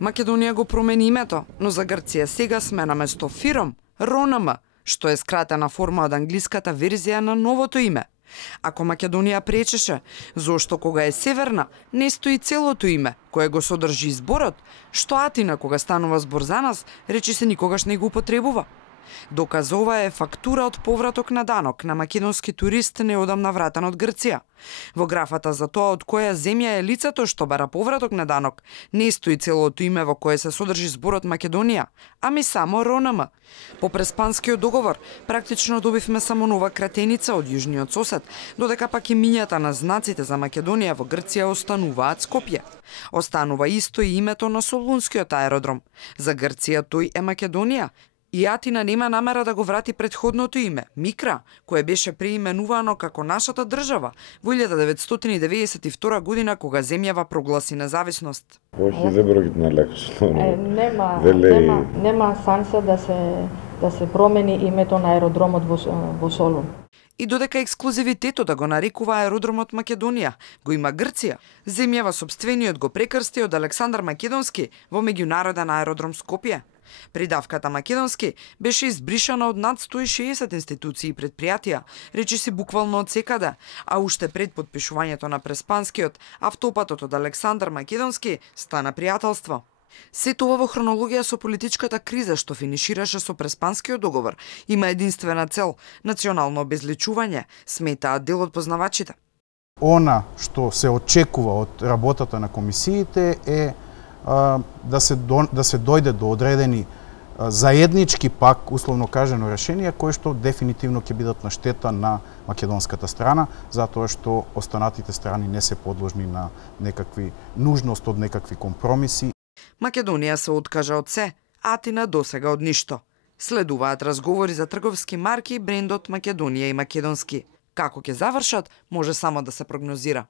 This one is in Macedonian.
Македонија го промени името, но за Грција сега сме наместо ФИРОМ, РОНМ, што е скратена форма од англиската верзија на новото име. Ако Македонија пречеше, зошто кога е северна, не стои целото име, кое го содржи зборот, што Атина кога станува збор за нас, речи се никогаш не го употребува. Доказ ова е фактура од повраток на данок на македонски турист неодамна вратен од Грција. Во графата за тоа од која земја е лицето што бара повраток на данок, не стои целото име во кое се содржи зборот Македонија, ами само РОНМ. По Преспанскиот договор, практично добивме само нова кратеница од јужниот сосед, додека пак имињата на знаците за Македонија во Грција остануваат Скопје. Останува исто и името на Солунскиот аеродром. За Грција тој е Македонија, и Атина нема намера да го врати претходното име, Микра, кое беше преименувано како нашата држава во 1992 година кога земјава прогласи независност. Нема санса да се промени името на аеродромот во Солун. И додека ексклузивитетот да го нарекува аеродромот Македонија го има Грција, земјава собствениот го прекрсти од Александар Македонски во меѓународен аеродром Скопје. Придавката Македонски беше избришана од над 160 институции и предпријатија, речи си буквално од секаде, а уште пред подпишувањето на Преспанскиот, автопатот од Александар Македонски стана пријателство. Сето ова во хронологија со политичката криза што финишираше со Преспанскиот договор има единствена цел – национално обезличување, сметаат дел од познавачите. Она што се очекува од работата на комисиите е да се дојде до одредени заеднички пак, условно кажено, решенија кои што дефинитивно ќе бидат на штета на македонската страна, затоа што останатите страни не се подложни на некакви нужност од некакви компромиси. Македонија се откажа од се, Атина досега од ништо. Следуваат разговори за трговски марки и брендот Македонија и македонски. Како ќе завршат, може само да се прогнозира.